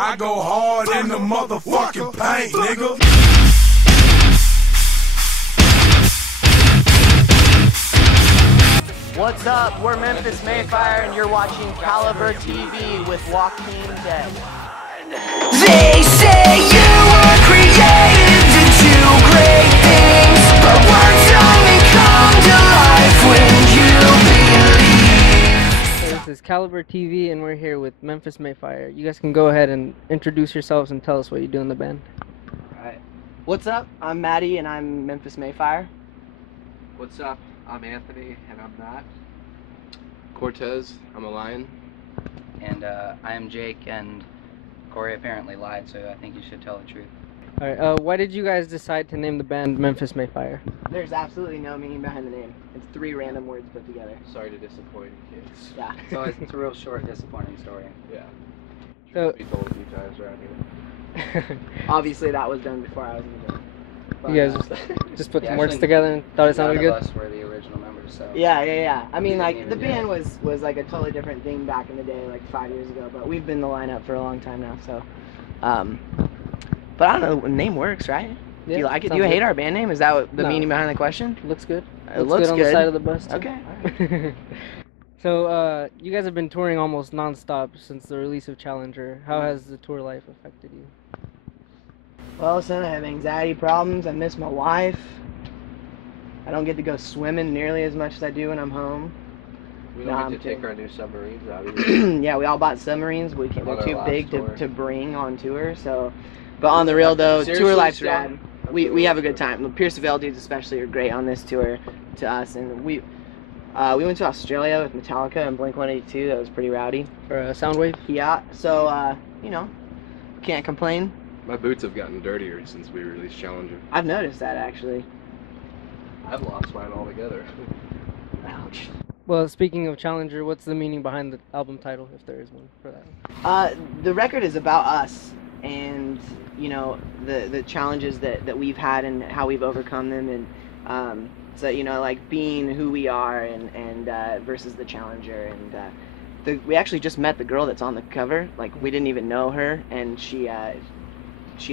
I go hard in the motherfucking paint, nigga. What's up? We're Memphis Mayfire, and you're watching CaliberTV with Joaquin Dead. They say you were created to do great things, but words only come to life when you believe. Hey, this is CaliberTV, and we're here with Memphis Mayfire. You guys can go ahead and introduce yourselves and tell us what you do in the band. Alright. What's up? I'm Maddie, and I'm Memphis Mayfire. What's up? I'm Anthony, and I'm not. Cortez, I'm a lion. And I am Jake, and Corey apparently lied, so I think you should tell the truth. Alright, why did you guys decide to name the band Memphis Mayfire? There's absolutely no meaning behind the name. It's three random words put together. Sorry to disappoint you kids. Yeah. So it's a real short, disappointing story. Yeah. So, Be told a few times around here. Obviously, that was done before I was in the band. But, you guys just put Yeah, some words actually, together and thought it sounded None good? of us were the original members, so... Yeah. I mean, We like, didn't the even band do it. was like a totally different thing back in the day, like 5 years ago, but we've been the lineup for a long time now, so... But I don't know, the name works, right? Yeah, Do you like it? Do sounds you hate good. our band name? Is that what the No. meaning behind the question? Looks good. It looks on good. the side of the bus, too. Okay. So, you guys have been touring almost non-stop since the release of Challenger. How has the tour life affected you? Well, son, I have anxiety problems. I miss my wife. I don't get to go swimming nearly as much as I do when I'm home. We No, don't I'm get to take kidding. our new submarines, obviously. Yeah, we all bought submarines. We're On our too last big tour. to bring on tour. So, but on the real though, tour Seriously, life's still? rad. We have a good time. The Pierce Vale dudes especially are great on this tour to us, and we went to Australia with Metallica and Blink-182. That was pretty rowdy. For Soundwave? Yeah. So you know, can't complain. My boots have gotten dirtier since we released Challenger. I've noticed that actually. I've lost mine altogether. Ouch. Well, speaking of Challenger, what's the meaning behind the album title, if there is one for that? The record is about us, and you know the challenges that we've had and how we've overcome them, and so you know, like being who we are and versus the Challenger, and we actually just met the girl that's on the cover. Like, we didn't even know her, and she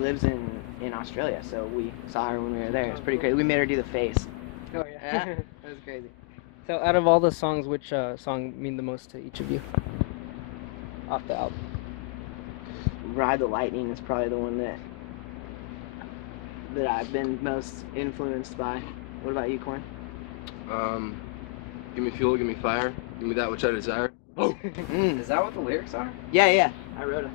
lives in Australia, so we saw her when we were there. It was pretty crazy. We made her do the face. Oh, Yeah, that was crazy. So, out of all the songs, which song mean the most to each of you? Off the album. Ride the Lightning is probably the one that I've been most influenced by. What about you, Corn? Give me fuel, give me fire, give me that which I desire. Oh! Is that what the lyrics are? Yeah. I wrote them.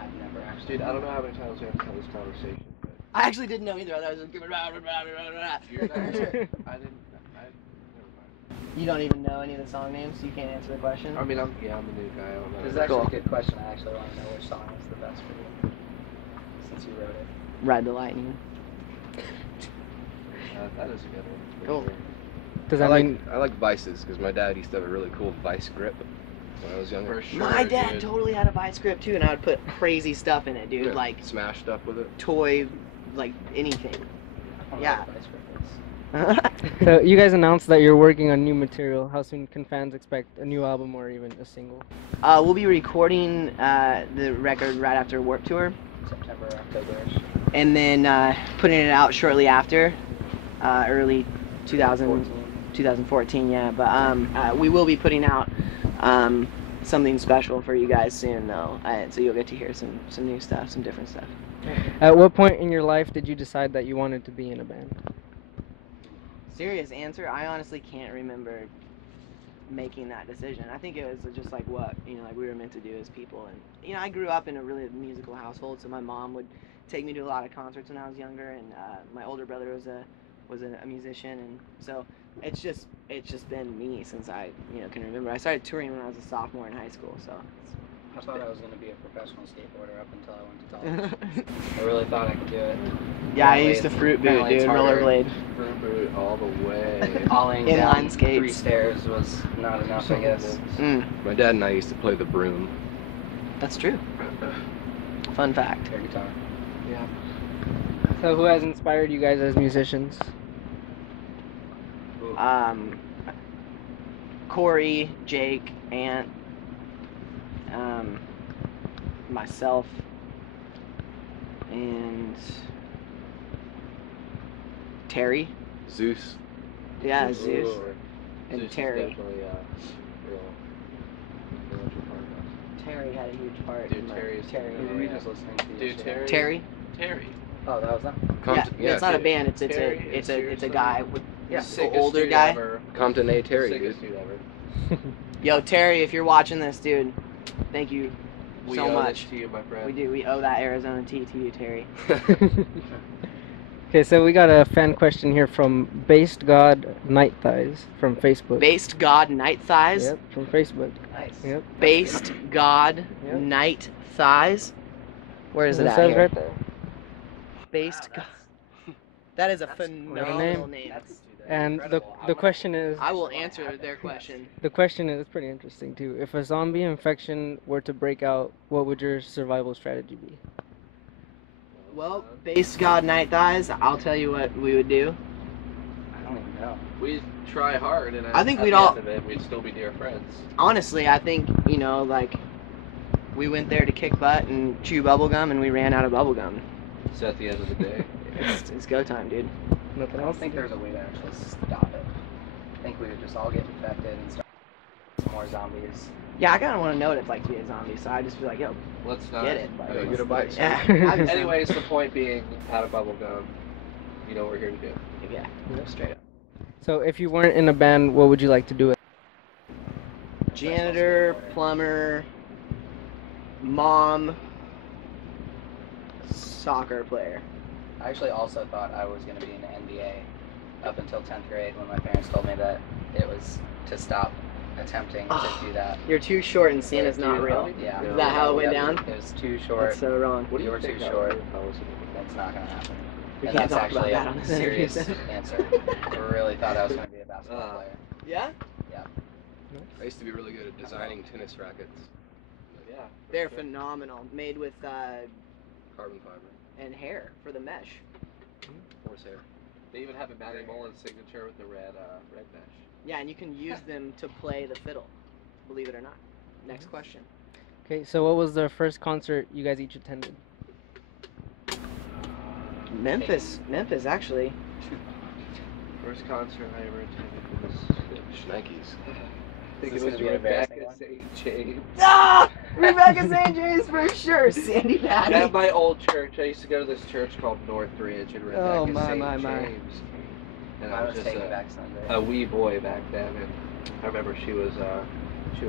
I've never actually... Dude, I don't know how many times we have to have this conversation, but... I actually didn't know either. I thought it was giving rah, rah, rah, rah, rah. You're not sure. Never mind. You don't even know any of the song names, so you can't answer the question. I mean, I'm a new guy. I don't know. This is actually Cool. a good question. I actually want to know which song is the best for you, since you wrote it. Ride the Lightning. That is a good one. for Cool. sure. Does I that mean... like vices because my dad used to have a really cool vice grip when I was younger. For sure, My dad totally had a vice grip too, and I would put crazy stuff in it, dude. Yeah, Like smash stuff with it. toy, like anything. I don't know Yeah. what Vice Grip is. So, you guys announced that you're working on new material. How soon can fans expect a new album or even a single? We'll be recording the record right after Warped Tour, September, October-ish. and then putting it out shortly after, early 2014, yeah. But we will be putting out something special for you guys soon, though. So you'll get to hear some new stuff, some different stuff. At what point in your life did you decide that you wanted to be in a band? Serious answer, I honestly can't remember making that decision. I think it was just like what, you know, like we were meant to do as people. And, you know, I grew up in a really musical household, so my mom would take me to a lot of concerts when I was younger, and my older brother was a musician, and so it's just been me since I, you know, can remember. I started touring when I was a sophomore in high school, so I thought I was going to be a professional skateboarder up until I went to college. I really thought I could do it. yeah, I Apparently used to it's- fruit boot, apparently it's dude, harder. rollerblade. Fruit all the way. Olling Inline down skates. 3 stairs was not enough, I guess. My dad and I used to play the broom. That's true. Fun fact. Air guitar. Yeah. So, who has inspired you guys as musicians? Corey, Jake, Ant, myself, and Terry. Zeus. Yeah, Zeus. Ooh. And Zeus is Terry. definitely real part of us. Terry had a huge part. Dude, in my- Terry is Terry. Who were we just listening to? Dude, yesterday? Terry. Terry. Oh, that was them. Yeah, it's not a Terry. band. It's Terry it's is a seriously guy with the an sickest older dude guy. Ever. Compton A. Terry, dude. Sickest dude ever. Yo, Terry, if you're watching this, dude, thank you We so owe much. this to you, my friend. We do. We owe that Arizona tea to you, Terry. Okay, so we got a fan question here from Based God Night Thighs from Facebook. Based God Night Thighs. Yep, from Facebook. Nice. Yep. Based God Yep. Night Thighs. Where is it It at says here? right there. Based God. That is a What a phenomenal name. name. And the question is I will answer their question. the question is pretty interesting too. If a zombie infection were to break out, what would your survival strategy be? Well, Based God Night Thighs, I'll tell you what we would do. I don't even know. We'd try hard, and I think at we'd the all- end of it, we'd still be dear friends. Honestly, I think, you know, like, we went there to kick butt and chew bubblegum, and we ran out of bubblegum. So at the end of the day, It's go time, dude. Nothing I don't else? think there's a way to actually stop it. I think we would just all get infected and start some more zombies. Yeah, I kind of want to know what it's like to be a zombie, so I just feel like, yo, let's not. get it. Go get a bite. Yeah. Anyways, the point being, out of bubble gum, you know what we're here to do. Yeah, straight up. So if you weren't in a band, what would you like to do? Janitor, plumber, mom, soccer player. I actually also thought I was going to be in the NBA up until 10th grade when my parents told me that it was to stop attempting to do that. You're too short and Santa's not real. Yeah. Is that how it went down? It was too short. That's so wrong. What do You you were think too I short. would if I was in it? That's not going to happen. We And can't that's talk about actually that on a this interview. serious answer. I really thought I was going to be a basketball Uh, player. Yeah? I used to be really good at designing tennis rackets. Yeah. for They're sure. phenomenal. Made with Carbon fiber. and hair for the mesh. Horsehair. They even have a Matty Mullins signature with the red mesh. Yeah, and you can use them to play the fiddle, believe it or not. Next question. Okay, so what was the first concert you guys each attended? Memphis, actually. First concert I ever attended was Schnikes. I think Is it this was gonna be an Rebecca embarrassing St. James. Ah! Rebecca St. James for sure. Sandy Patty. At my old church, I used to go to this church called Northridge in Rebecca Oh, my, St. my. James. And I I was was just taking back Sunday. a wee boy back then, and I remember she was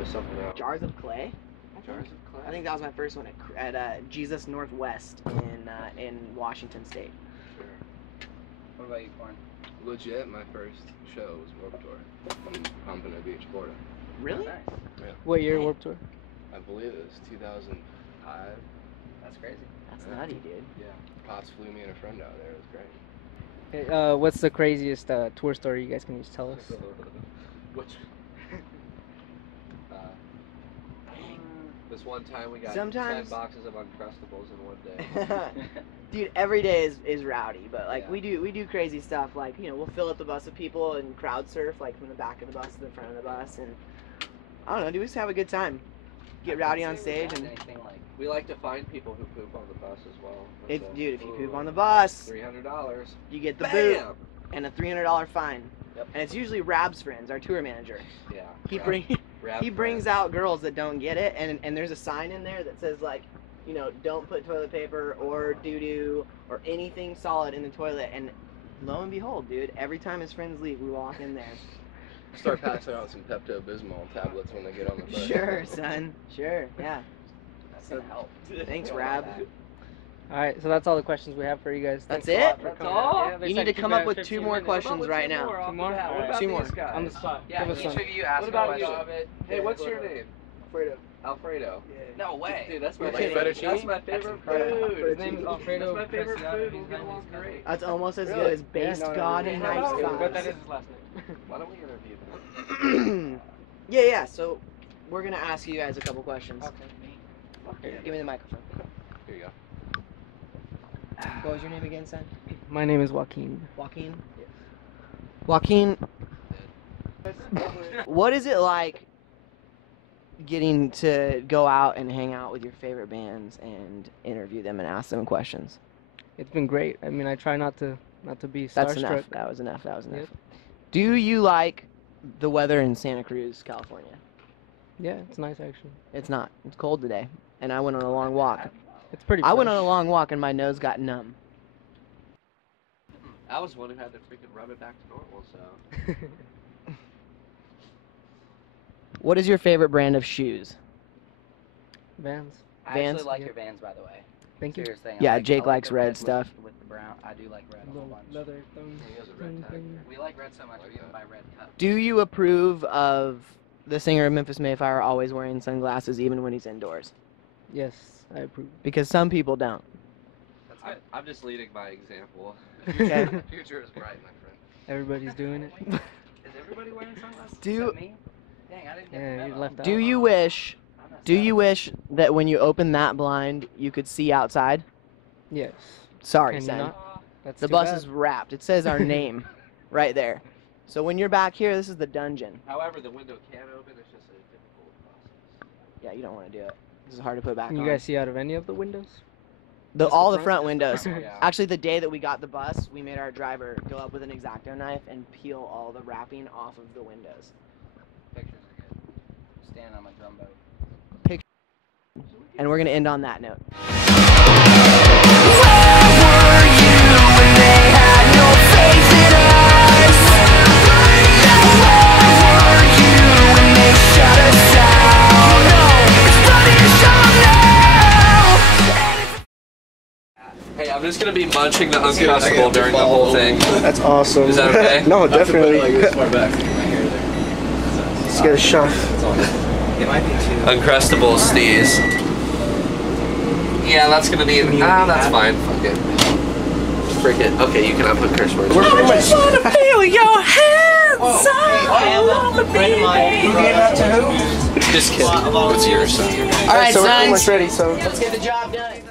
something else. Jars of Clay. Jars of Clay. I think that was my first one at Jesus Northwest in Washington State. Sure. What about you, Corn? Legit, my first show was Warped Tour in Pompano Beach, Florida. Really? Nice. What year Hey. Warped Tour? I believe it was 2005. That's crazy. That's nutty, dude. Yeah. Pops flew me and a friend out there. It was great. Okay, what's the craziest tour story you guys can just tell us? Which? This one time we got Sometimes- 10 boxes of Uncrustables in one day. Dude, every day is rowdy, but like Yeah. we do crazy stuff. Like, you know, we'll fill up the bus with people and crowd surf, like from the back of the bus to the front of the bus, and I don't know, dude, we just have a good time. Get rowdy on stage, and Anything like We like to find people who poop on the bus as well. if That's dude, if you poop ooh, on the bus, $300. you get the boot Bam! and a $300 fine. Yep. And it's usually Rab's friends, our tour manager. Yeah. He Rap he brings friends. out girls that don't get it, and there's a sign in there that says like, you know, don't put toilet paper or doo-doo or anything solid in the toilet. And lo and behold, dude, every time his friends leave, we walk in there. Start passing out some Pepto-Bismol tablets when they get on the bus. Sure, son. Sure, yeah. that's gonna help. Thanks, Yeah, Rab. Alright, so that's all the questions we have for you guys. That's Thanks a lot it? for That's coming all? out. Yeah, they You said need to keep come it up at with 15 2 more minutes. questions right now. Two more? What Alright. about Two more. these guys? On the spot. Yeah, Give us each some. of you ask What a about you? question. Hey, what's your name? Fredo. Alfredo. No way. Dude, that's my Like favorite. fettuccine? That's my favorite incredible. food. His name is Alfredo. That's my favorite Preciado. food. He's We'll get along Chinese. great. That's almost as Really? good as based no, God no, and no, nice no, guys. But that is his last name. Why don't we interview them? Yeah, so we're gonna ask you guys a couple questions. Okay. Give me the microphone. Here you go. What was your name again, son? My name is Joaquin. Joaquin? Joaquin, what is it like getting to go out and hang out with your favorite bands and interview them and ask them questions? It's been great. I mean, I try not to be That's starstruck. enough. That was enough. That was enough. Yep. Do you like the weather in Santa Cruz, California? Yeah, it's nice actually. It's not. It's cold today, and I went on a long walk. It's pretty. I went on fresh. a long walk and my nose got numb. I was one who had to freaking rub it back to normal, so. What is your favorite brand of shoes? Vans. I Vans? actually like Yeah. your Vans, by the way. Thank you. Serious thing. Yeah, I Jake I likes the red with- stuff. With the brown, I do like red a whole Little bunch. leather thumb. He has a red tag. thing. We like red so much we even buy red cups. Do you approve of the singer of Memphis Mayfire always wearing sunglasses even when he's indoors? Yes, I approve. Because some people don't. That's good. I'm just leading by example. Okay. The future is bright, my friend. Everybody's doing it. Is everybody wearing sunglasses? Do- Except me? Dang, I didn't get the Yeah, you memo. left out. Do you wish I messed Do up. you wish that when you open that blind you could see outside? Yes. Sorry, Can you son. not? That's The too bus bad. is wrapped. It says our name right there. So when you're back here, this is the dungeon. However, the window can open. It's just a difficult process. Yeah, you don't want to do it. This is hard to put back Can you on. guys see out of any of the windows? The, Just all the the front? front windows. Yeah. Actually, the day that we got the bus, we made our driver go up with an X-Acto knife and peel all the wrapping off of the windows. Pictures are good. Standing on my drum boat. And we're going to end on that note. Hey, I'm just gonna be munching the Uncrustable during the whole thing. That's awesome. Is that okay? No, definitely. Like far back. Let's get a shot. It might be too. Uncrustable Steez. Yeah, that's gonna be. That's fine. Fuck it. Frick it. Okay, you cannot put curse words. We're pretty much. Feel your hands I have a friend of mine. Who gave that to who? Just kidding. What's yours? All right, So we're pretty sons. much ready. So. Let's get the job done.